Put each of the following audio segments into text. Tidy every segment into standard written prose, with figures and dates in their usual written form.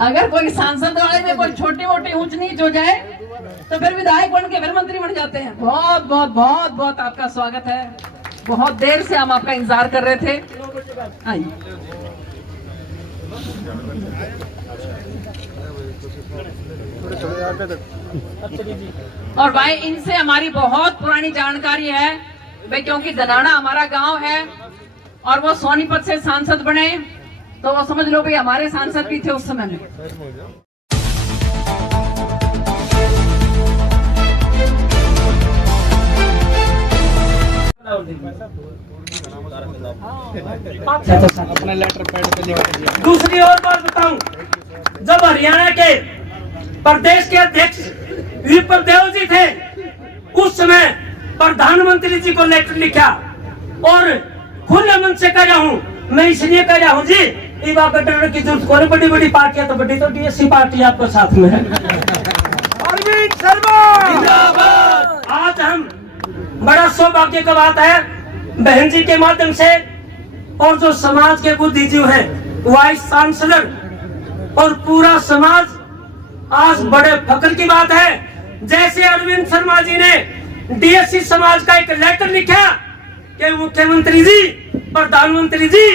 अगर कोई सांसद वाले में कोई छोटी मोटी ऊंच नीच हो जाए तो फिर विधायक बन के फिर मंत्री बन जाते हैं। बहुत बहुत बहुत बहुत आपका स्वागत है। बहुत देर से हम आपका इंतजार कर रहे थे। आइए। और भाई इनसे हमारी बहुत पुरानी जानकारी है भाई, क्योंकि दनाना हमारा गांव है और वो सोनीपत से सांसद बने, तो वो समझ लो भाई हमारे सांसद भी थे उस समय में। अपने लेटर पैड पे लिख। दूसरी और बात बताऊं, जब हरियाणा के प्रदेश के अध्यक्ष विप्रदेव जी थे उस समय प्रधानमंत्री जी को लेटर लिखा और खुले मन से कह रहा हूँ, मैं इसलिए कह रहा हूँ जी इवा गठन की जरूरत कोई बड़ी बड़ी पार्टियां तो बड़ी तो डीएससी पार्टी आपको साथ में है। अरविंद शर्मा जिंदाबाद। आज हम बड़ा सौभाग्य का बात है बहन जी के माध्यम से और जो समाज के बुद्धिजीवी हैं, वाइस चांसलर और पूरा समाज, आज बड़े फख्र की बात है जैसे अरविंद शर्मा जी ने डीएससी समाज का एक लेटर लिखा कि मुख्यमंत्री जी, प्रधानमंत्री जी,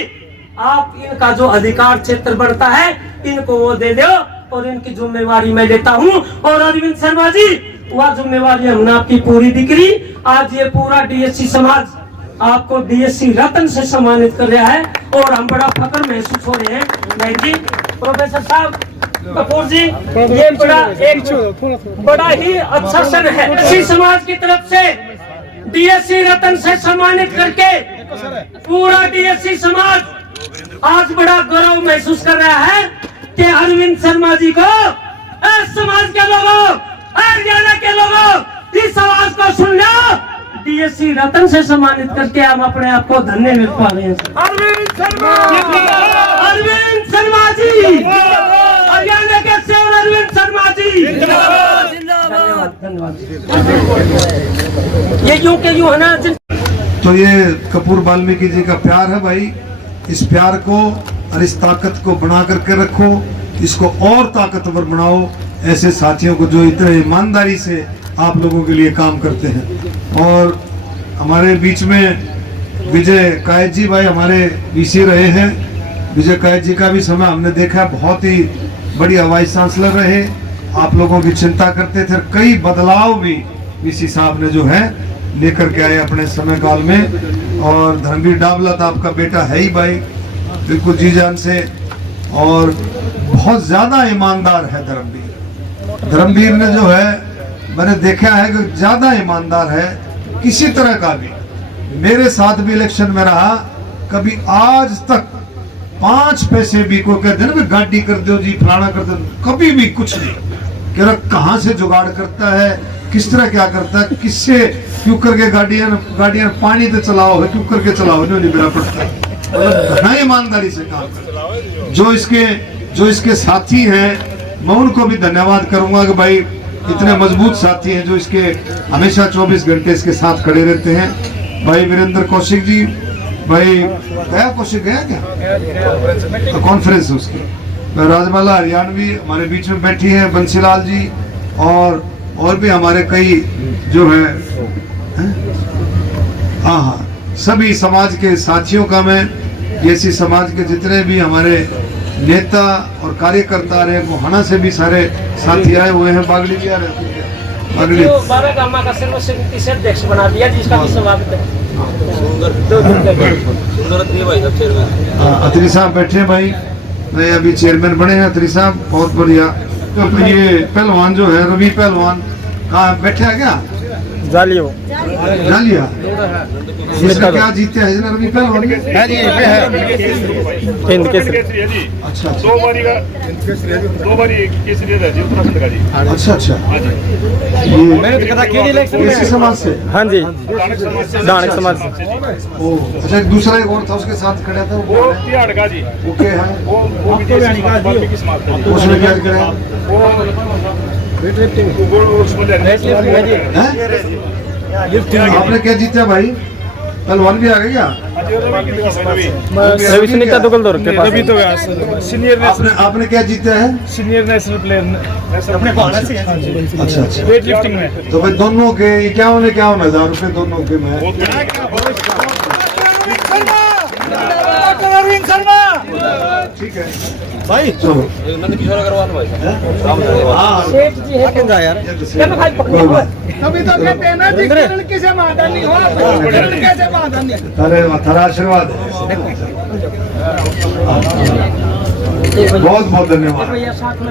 आप इनका जो अधिकार क्षेत्र बढ़ता है इनको वो दे दो और इनकी जिम्मेवारी मैं लेता हूँ। और अरविंद शर्मा जी वह जिम्मेवारी हमने आपकी पूरी दिखी। आज ये पूरा डीएससी समाज आपको डीएससी रत्न से सम्मानित कर रहा है और हम बड़ा फख्र महसूस हो रहे हैं। भाई जी, प्रोफेसर साहब, कपूर जी, ये बड़ा ही अच्छा क्षण है। डीएससी समाज की तरफ से डीएससी रत्न से सम्मानित करके पूरा डीएससी समाज आज बड़ा गौरव महसूस कर रहा है कि अरविंद शर्मा जी को समाज के लोगों, हरियाणा के लोगों इस आवाज को सुन लो, डीएससी रत्न से सम्मानित करके हम अपने आप को धन्य मिल पा रहे हैं। अरविंद शर्मा, अरविंद शर्मा जी, हरियाणा के सेवर अरविंद शर्मा जी जिंदाबाद। धन्यवाद। ये यूं के यूं है ना। तो ये कपूर वाल्मीकि जी का प्यार है भाई, इस प्यार को और इस ताकत को बना करके रखो, इसको और ताकतवर बनाओ ऐसे साथियों को जो इतने ईमानदारी से आप लोगों के लिए काम करते हैं। और हमारे बीच में विजय कायत जी भाई हमारे वीसी रहे हैं। विजय कायत जी का भी समय हमने देखा, बहुत ही बढ़िया वाइस चांसलर रहे, आप लोगों की चिंता करते थे। कई बदलाव भी वीसी साहब ने जो है लेकर के आए अपने समय काल में। और धर्मवीर डाबला तो आपका बेटा है ही भाई, बिल्कुल जी जान से, और बहुत ज्यादा ईमानदार है धर्मवीर। धर्मवीर ने जो है मैंने देखा है कि ज्यादा ईमानदार है किसी तरह का भी। मेरे साथ भी इलेक्शन में रहा, कभी आज तक 5 पैसे भी को कहते हैं ना गाड़ी कर दो जी, फलाना कर दो, कभी भी कुछ नहीं कह रहा। कहाँ से जुगाड़ करता है, किस तरह क्या करता है, किससे क्यों करके गाड़ियां पानी तो चलाओ है, क्यों करके चलाओ नहीं मेरा पड़ता है। ईमानदारी से काम करता। जो इसके साथी हैं मैं उनको भी धन्यवाद करूंगा कि भाई इतने मजबूत साथी हैं जो इसके हमेशा 24 घंटे इसके साथ खड़े रहते हैं। भाई वीरेंद्र कौशिक जी, भाई गया कौशिक गया क्या कॉन्फ्रेंस उसकी, राजमाला हरियाणवी हमारे बीच में बैठी है, बंसीलाल जी और भी हमारे कई जो है हाँ सभी समाज के साथियों का मैं डीएससी समाज के जितने भी हमारे नेता और कार्यकर्ता रहे, गोहाना से भी सारे साथी आए हुए हैं। बागड़ी भी आ रहे हैं, बागड़ी बाबा का सर्व समिति से अध्यक्ष बना दिया जिसका भी स्वागत है। अत्री साहब बैठे भाई, मैं अभी चेयरमैन बने हैं अत्री साहब, बहुत बढ़िया। तो ये पहलवान जो है रवि पहलवान कहाँ बैठे है क्या? जालिया इसमें क्या जीते हैं रवि पहलवान? अच्छा, 2 बारी केसरी है जी उत्तराखंड का जी। अच्छा अच्छा, ये समाज से? हाँ जी, दानक समाज से। अच्छा, दूसरा एक और था उसके साथ खड़ा था वो तिहाड़ का जी। ओके है, वो वाल्मीकि समाज का जी। उसमें क्या करें? आपने क्या जीता भाई? पहलवान भी आ गया क्या? रवि सुनीता दुगलदौर के पास रवि तो व्यास सीनियर आपने क्या जीता है? सीनियर नेशनल प्लेयर अपने अच्छा अच्छा। वेट लिफ्टिंग में। तो भाई दोनों के 51,000 रुपए दोनों के मैं ठीक है भाई। चलो नंदकिशोर अग्रवाल भाई अभी तो कहते हैं ना किरण किसे माता नहीं हो, किरण कैसे माता नहीं। अरे थारा आशीर्वाद है। बहुत बहुत धन्यवाद।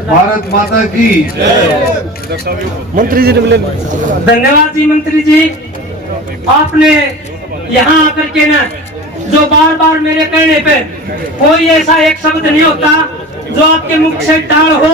भारत माता की मंत्री जी ने मिले। धन्यवाद जी मंत्री जी, आपने यहाँ आकर के ना जो बार बार मेरे कहने पे कोई ऐसा एक शब्द नहीं होता जो आपके मुख से टाल हो।